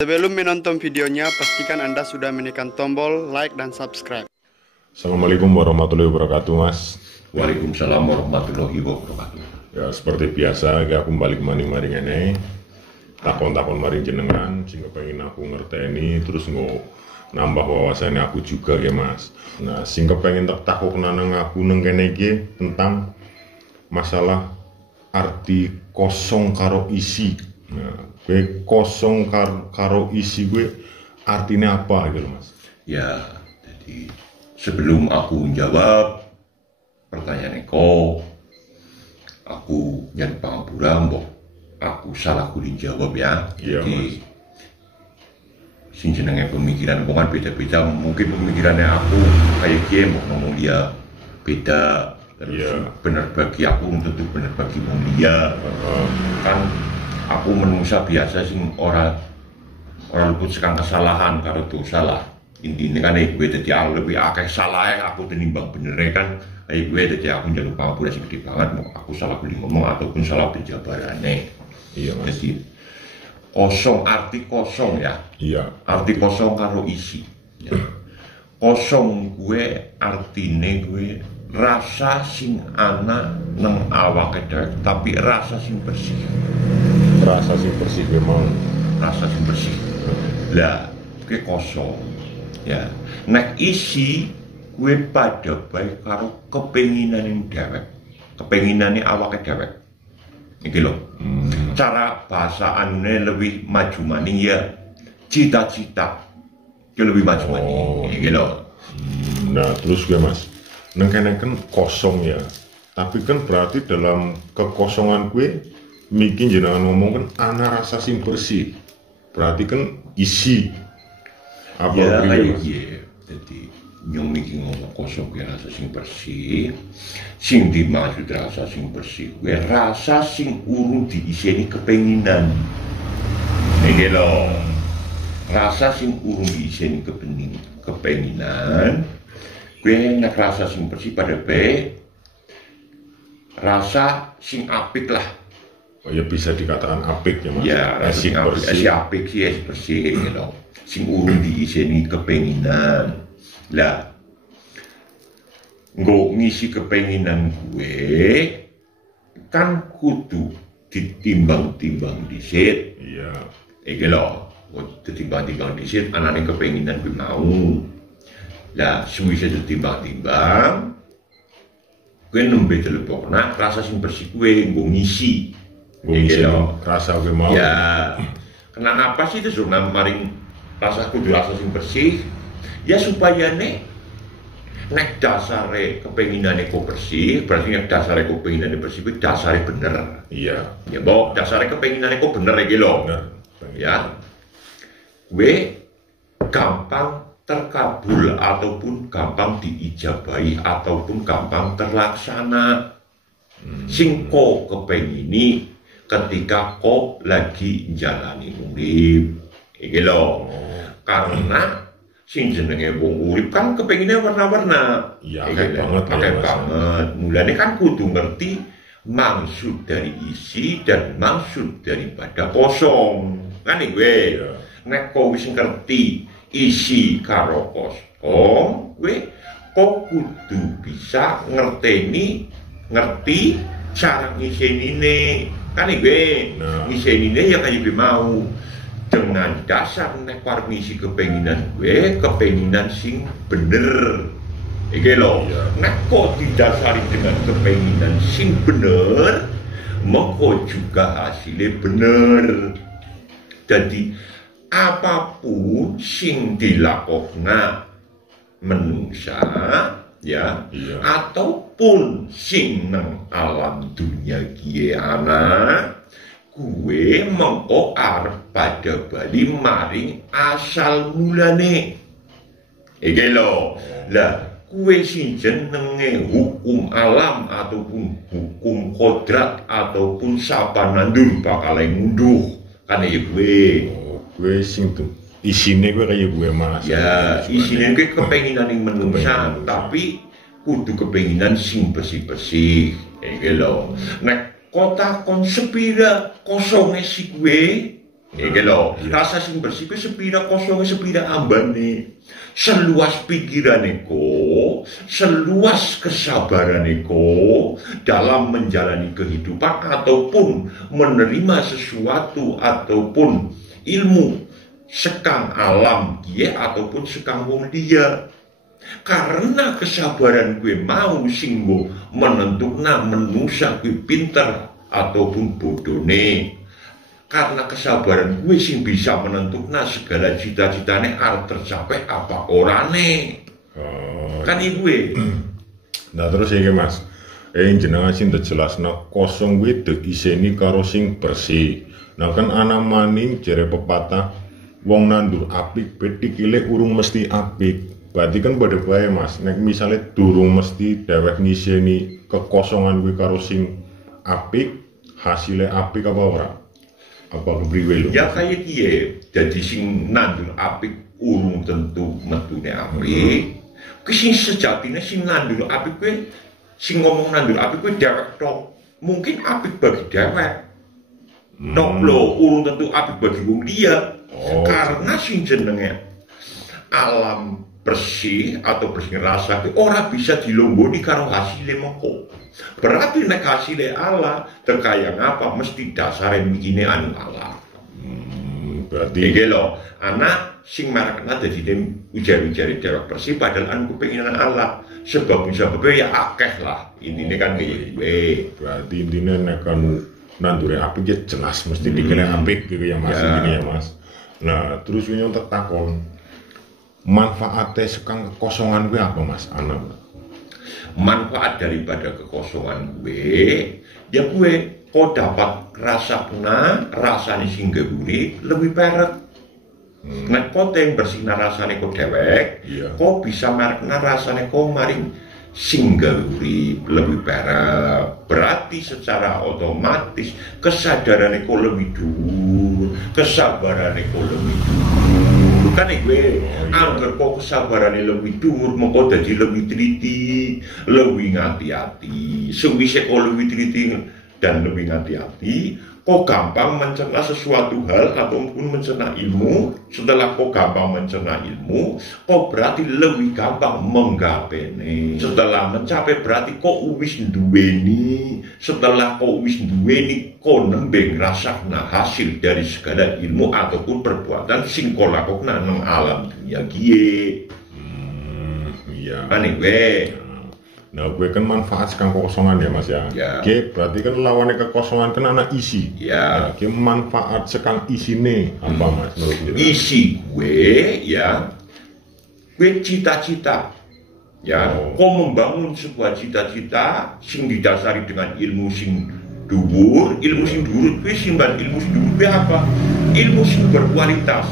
Sebelum menonton videonya, pastikan Anda sudah menekan tombol like dan subscribe. Assalamualaikum warahmatullahi wabarakatuh, Mas. Waalaikumsalam warahmatullahi wabarakatuh. Ya seperti biasa, aku balik maring-maring ini takon-takon maring jenengan sehingga pengen aku ngerteni terus nambah wawasannya aku juga ya, Mas. Nah, sehingga pengen takut nang aku neng kene iki tentang masalah arti kosong karo isi. Nah, gue kosong karo isi gue artinya apa gitu, Mas? Ya, jadi sebelum aku menjawab pertanyaan Eko, aku nyari pangapura, mbok aku salah kulit jawab ya. Iya, Jadi sing jenenge pemikiran kan beda-beda, mungkin pemikirannya aku kayak dia mau ngomong dia beda. Terus Iya. benar bagi aku tentu benar bagi dia. Kan aku manusia biasa sing orang luput sekang kesalahan karo dosa lah. Intinya kan gue jadi lebih akeh salah aku tenimbang bener kan. Gue jadi aku njaluk pangapura sing gede banget, mau aku salah kulit ngomong ataupun salah penjabarannya. Iya, Mas. Jadi kosong, arti kosong ya. Iya. Arti kosong karo isi ya. Kosong gue artine gue rasa sing ana nang awake dhewe tapi rasa sing bersih. Rasa sing bersih memang. Rasa sing bersih. Lah, gue kosong ya. Nek isi gue pada baik karo kepenginan yang dewek, kepenginannya awake dewek. Iki lho. Cara bahasaannya lebih maju maning ya. Cita-cita itu lebih maju maning. Iki lho. Nah terus gue, Mas, neng kene kan kosong ya, tapi kan berarti dalam kekosongan gue bikin jenengan ngomong kan ana rasa sing bersih, berarti kan isi apa Ya beri, kayak Mas? gitu. Jadi nyong iki ngomong kosong gue rasa sing bersih, sing dimaksud rasa sing bersih gue rasa sing urung diiseni kepenginan. Iki lho. Rasa sing urung diiseni kepenginan gue nek rasa sing bersih pada baik rasa sing apik lah. Oh, ya bisa dikatakan apik ya, Mas. Ya, rasa sing apik, si apik sih es bersih gitu. Sing urung diiseni kepenginan. Lah, nggo ngisi kepenginan gue kan kudu ditimbang-timbang dhisik. Iya. Iki lho, ditimbang-timbang dhisik anane kepenginan gue mau. Lah, suwise ditimbang-timbang gue nembe telepona rasa sing bersih gue nggo ngisi. Gue ngisi rasa gue mau. Ya, kenapa sih itu zona maring rasa kudu rasa sing bersih? Ya supaya nek dasare kepenginane kok bersih, berarti nek dasare kepenginane bersih itu dasare bener. Iya. Ya, mbok dasare kepenginane kok bener iki lho. Bener. Ya. Gue gampang terkabul ataupun gampang diijabahi ataupun gampang terlaksana. Sing kok kepengini ketika kok lagi jalani urip. Iki lho. Karena sing jenenge wong urip kan kepengine warna-warna. Iya, akeh banget ya, akeh Mas. banget. Mulane kan kudu ngerti maksud dari isi dan maksud daripada kosong. Kan iki gue. Iya. Nek kok wis ngerti isi karo kosong, gue kok kudu bisa ngerti cara ngisenine. Kan iki gue Nah. ngisenine ya kayak gue mau. Dengan dasar nek parep ngisi kepenginan gue, kepenginan sing bener. Iki lho, Iya. nek kok didasari dengan kepenginan sing bener, mengko juga hasilnya bener. Jadi apapun sing dilakokna menungsa ya, Iya. ataupun sing nang alam dunia kie ana gue mengko arep pada bali maring asal mulane. Iki lho. Lah, gue sing jenenge hukum alam ataupun hukum kodrat ataupun sapa nandur bakal ngunduh. Kan iki gue. Oh, gue sing tuh isine gue kayak gue, Mas. Ya, isine gue kepenginan yang menungsa, Kepenginan. tapi kudu kepenginan sing bersih-bersih. Iki lho. Nek kota kon sepira kosonge si gue Iki lho, Iya. rasa sing bersih kuwi sepira kosonge sepira ambane. Seluas pikirane ko, seluas kesabarane ko dalam menjalani kehidupan ataupun menerima sesuatu ataupun ilmu sekang alam dia ataupun sekang wong dia. Karena kesabaran gue mau singgo menentukna menusa gue pinter ataupun bodone. Karena kesabaran gue sing bisa menentukna segala cita-citane arep tercapai apa orane. Oh, Kan gue. nah terus iki Mas, jenengan sing jelasna kosong kuwi diiseni karo sing bersih. Nah kan ana maning jere pepatah wong nandur apik betik ilek urung mesti apik. Berarti kan pada bae Mas, nek misale durung mesti dhewek ngiseni kekosongan kuwi karo sing apik, hasilnya apik apa ora? Apa kepriwe lho? Ya kayak kiye, jadi sing nandur apik urung tentu metune apik. Kuwi sing sejatine sing nandur apik kuwi sing ngomong nandur apik kuwi dhewek tok. Mungkin apik bagi dhewek. Tok lho, urung tentu apik bagi wong dia. Oh, Karena sing jenenge alam bersih atau bersih rasa kuwi ora bisa dilomboni karo hasilnya mengko. Berarti nek hasilnya Allah terkaya apa mesti dasare mikine anu Allah. berarti Iki lho, anak sing marakna dadi ujar-ujari dhewek bersih padahal anu kepenginan Allah. Sebab ya akeh lah. Intine kan kaya kuwi. berarti intinya nek kan nandure apik ya jelas mesti dikira apik gitu ya Mas, Ya. ini ya Mas. Nah terus ini untuk takon manfaatnya sekang kekosongan gue apa Mas? Ana Manfaat daripada kekosongan gue ya gue kok dapat rasane sing gurih lebih peret. Nek kok yang bersihna rasane kok dewek, Iya. kok bisa merekna rasane kok maring sing gurih lebih peret. Berarti secara otomatis kesadarannya kok lebih dhuwur, kesabarannya kok lebih dhuwur. Kan gue angker kok kesabarannya lebih dhuwur, mengko dadi lebih teliti, lebih ngati-hati. Sewise kok lebih teliti dan lebih hati-hati, kok gampang mencerna sesuatu hal ataupun mencerna ilmu. Setelah kok gampang mencerna ilmu, kok berarti lebih gampang menggapene. Setelah mencapai berarti kok wis duweni. Setelah kok wis duweni, kok nembe ngrasakna hasil dari segala ilmu ataupun perbuatan sing kok lakokna nang alam dunia kiye. iya. Ane gue. Nah gue kan manfaat sekang kekosongan ya Mas ya. Ya. Oke, berarti kan lawannya kekosongan kan anak isi. Ya. Nah, oke, manfaat sekang isine apa Mas menurut jenengan? Isi gue ya gue cita-cita ya kok membangun sebuah cita-cita sing didasari dengan ilmu sing dhuwur gue simpan ilmu sing dhuwur gue apa ilmu sing berkualitas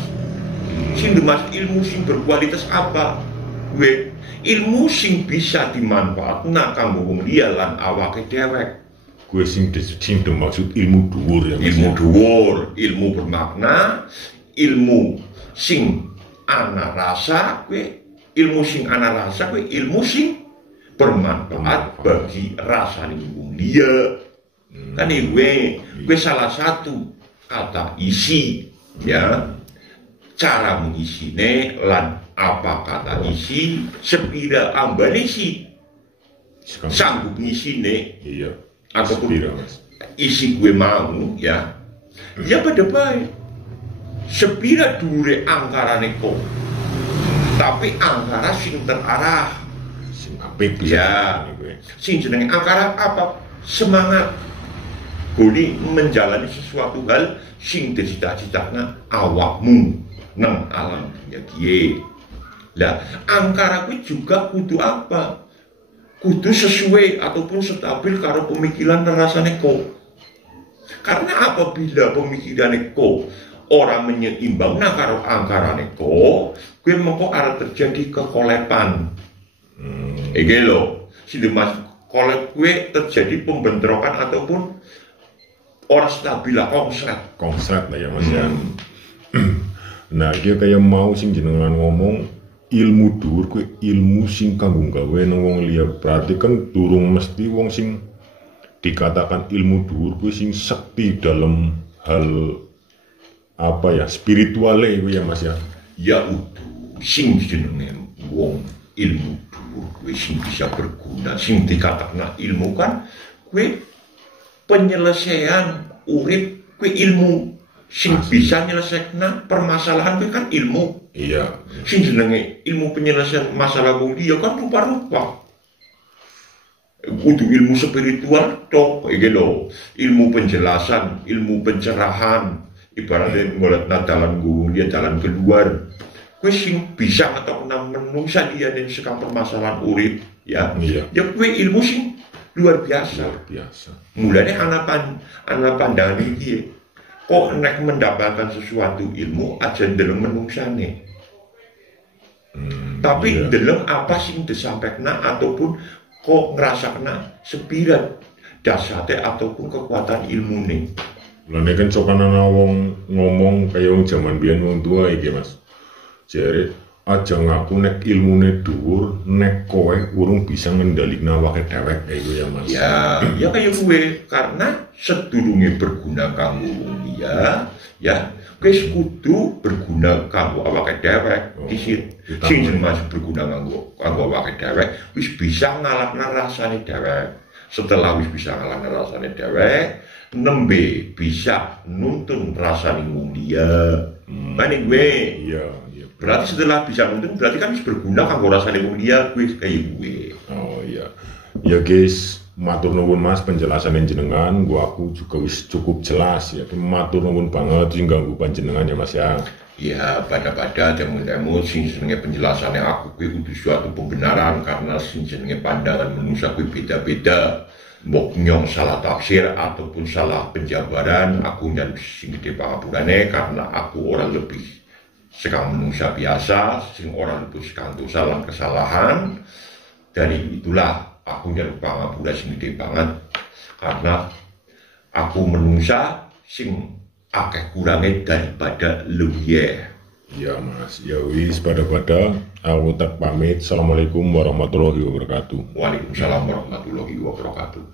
ilmu sing berkualitas apa gue ilmu sing bisa dimanfaatna kanggo wong liya lan awake dhewek. Gue sing maksud ilmu dhuwur ya Mas. Ilmu dhuwur, ilmu bermakna, ilmu sing ana rasa, ilmu sing ana rasa, ilmu sing bermanfaat bagi rasane wong liya. Kan gue salah satu kata isi ya. Cara mengisine lan apa kata isi, sepira ambane isi Sekang- sanggup ngisine Iya. ataupun Sepira, Mas. isi gue mau ya pada baik sepira dure angkarane kok tapi angkara sing terarah Sing apik ya ini gue. sing jenenge angkara apa semangat goni menjalani sesuatu hal sing dicita-citana awakmu nang alam dunia kiye lah angkara kuwi juga kudu apa kudu sesuai ataupun stabil karo pemikiran rasane kok. Karena apabila pemikiran kok orang menyeimbang nah karo angkarane kok, gue mengko arep terjadi kekolepan. Iki lho, sindemas kolep gue terjadi pembentrokan ataupun orang stabil Konslet lah ya Mas ya. Nah, dia kayak mau sing jenengan ngomong ilmu dhuwur kuwi ilmu sing kanggo gawe nang wong liya. Berarti kan durung mesti wong sing dikatakan ilmu dhuwur kuwi sing sekti dalam hal apa ya spirituale iku ya Mas ya. Ya udah sing jenenge wong ilmu dhuwur kuwi sing bisa berguna, sing dikatakna ilmu kan kuwi penyelesaian urip kuwi ilmu sing bisa nyelesaikna permasalahan kuwi kan ilmu. Iya. Sing jenenge ilmu penyelesaian masalah wong liya kan rupa-rupa. Kudu ilmu spiritual tok iki lho, ilmu penjelasan, ilmu pencerahan, ibaratnya ngoletna dalan nggung dia jalan keluar. Kuwi sing bisa ngetokna menungsa liyane sekam permasalahan urip ya. Iya. Ya kuwi ilmu sing luar biasa. Luar biasa. Mulane ana pandangan iki kok nek mendapatkan sesuatu ilmu aja ndeleng menungsane. Tapi iya. ndeleng apa sing disampaikan ataupun kok ngrasakna sepirat dasate ataupun kekuatan ilmune. Lah nek kan sok ana wong ngomong kaya wong jaman biyen wong tua iki Mas. Jare aja ngaku nek ilmune dhuwur nek kowe urung bisa ngendhalikna awake dhewek iku ya Mas. Ya kaya gue karena sedurunge berguna kanggo wong liya ya wis kudu berguna kanggo awake dhewek disit. Sing masih berguna kanggo awake dhewek wis bisa ngalahna rasane dhewek. Setelah wis bisa ngalahna rasane dhewek, nembe bisa nuntun rasane wong liya. Mane gue Iya. berarti setelah bisa nuntun berarti kan wis berguna kanggo rasane wong liya kuwi kaya gue. Oh iya. Ya guys, matur nuwun Mas penjelasan jenengan, aku juga wis cukup jelas ya. Matur nuwun banget sing ganggu panjenengan ya Mas ya. Ya pada temu-temu sing jenenge penjelasannya aku kuwi kudu suatu pembenaran karena sing jenenge pandangan manusia kuwi beda-beda. Mbok nyong salah tafsir ataupun salah penjabaran aku nyan sing gede pangapurane karena aku orang lebih sekang manusia biasa sing orang itu sekang dosa lan kesalahan. Dari itulah aku nyan pangapura sing gede banget karena aku manusia sing akeh kurangnya daripada luwih. Ya Mas, ya wis pada aku tak pamit. Assalamualaikum warahmatullahi wabarakatuh. Waalaikumsalam warahmatullahi wabarakatuh.